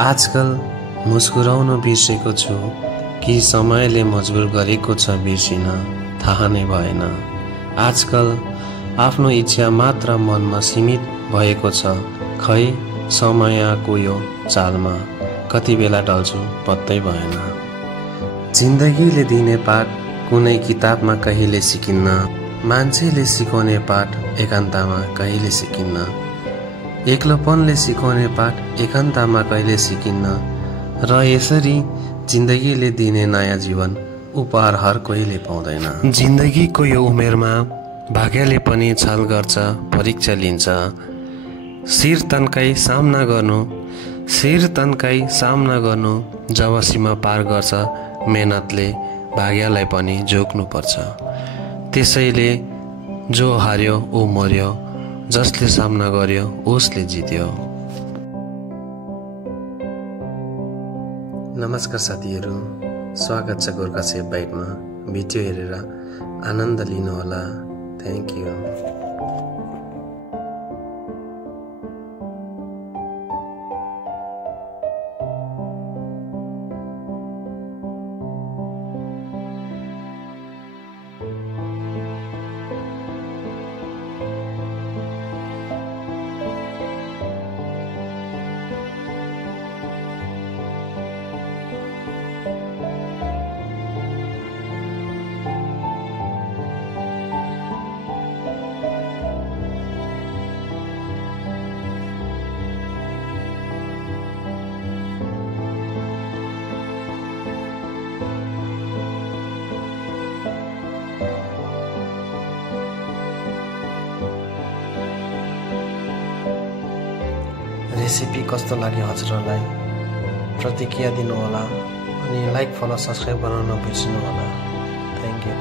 आजकल मुस्कुराउन बिर्सेको छु कि समयले मजबुर गरेको छ बिर्सिन थाहा नै भएन। आजकल आफ्नो इच्छा मात्र मनमा सीमित भएको छ, खै समयको यो चालमा कति बेला ढल्छु पत्तै भएन। जिन्दगीले दिने पाठ कुनै किताबमा कहिले सिकिन्न, मान्छेले सिकाउने पाठ एकान्तमा कहिले सिकिन्न, एक्लोपनले सिकाउने पाठ एकान्तमा कहिले सिकिन्न। र यसरी जिन्दगीले दिने नयाँ जीवन उपहार हर कोहीले पाउँदैन। जिन्दगीको यो उमेरमा भाग्यले पनि छल गर्छ, परीक्षा लिन्छ। शिर तन्काई सामना गर्नु जब सीमा पार गर्छ, मेहनतले भाग्यलाई पनि जोग्नुपर्छ। त्यसैले जो हार्यो ऊ मर्यो, जसले सामना गर्यो उसले जित्यो। नमस्कार साथीहरू, स्वागत छ गोर्खा सेफ बाइटमा। भिडियो हेरेर आनन्द लिनुहोला। Thank you. रेसिपी कस्तो लाग्यो हजुरहरूलाई प्रतिक्रिया दिनुहोला अनि लाइक, फलो, सब्सक्राइब गर्न नबिर्सिनु होला। Thank you.